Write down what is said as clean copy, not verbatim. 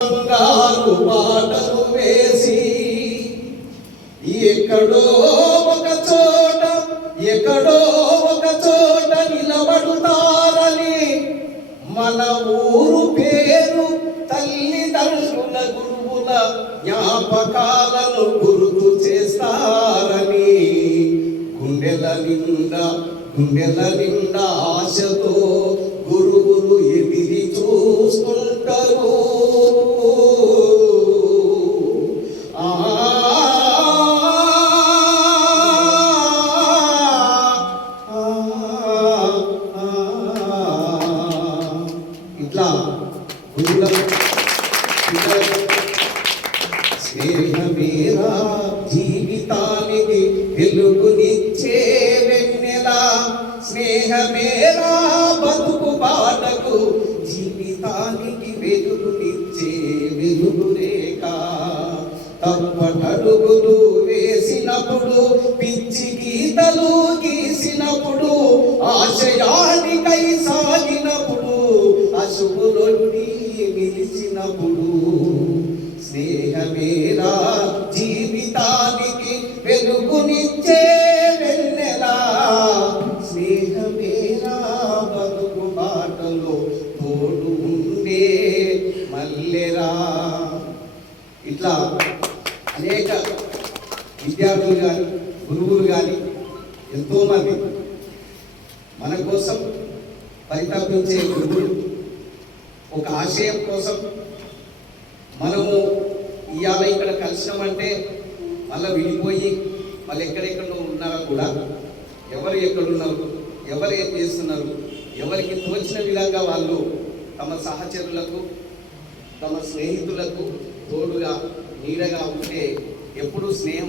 బంగారు బాటలు వేసి ఎక్కడో ఒక చోట నిలబడుతారని మన ఊరు పేరు తల్లిదండ్రుల గురువుల జ్ఞాపకాలను గుర్తు చేస్తారని గుండెల నిండా ఆశతో గురువులు ఎదిరి చూస్తుంటారు. ఇట్లా గురువుల స్నేహమేరా జీవితానికి వెలుగునిచ్చే వెన్నెల, స్నేహమేరా బతుకు బాటకు జీవితానికి వెలుగునిచ్చే వెలుగురేఖ. తప్పటడుగులు వేసినప్పుడు, పిచ్చి గీతలు గీసినప్పుడు, ఆశయానికై సాగినప్పుడు, అశుభులొడ్డి నిలిచినప్పుడు, స్నేహమేరా జీవితానికి వెలుగునిచ్చే వెన్నెల, స్నేహమేరా బతుకు బాటలో తోడు ఉండే మల్లెరా. ఇట్లా అనేక విద్యార్థులు కానీ గురువులు కానీ ఎంతోమంది మన కోసం పరితపించే గురువులు ఒక ఆశయం కోసం మనము ఇవాళ ఇక్కడ కలిసినామంటే మళ్ళీ విడిపోయి మళ్ళీ ఎక్కడెక్కడో ఉన్నారో కూడా, ఎవరు ఎక్కడున్నారు, ఎవరు ఏం చేస్తున్నారు, ఎవరికి తోచిన విధంగా వాళ్ళు తమ సహచరులకు తమ స్నేహితులకు తోడుగా నీడగా ఉంటే ఎప్పుడూ స్నేహం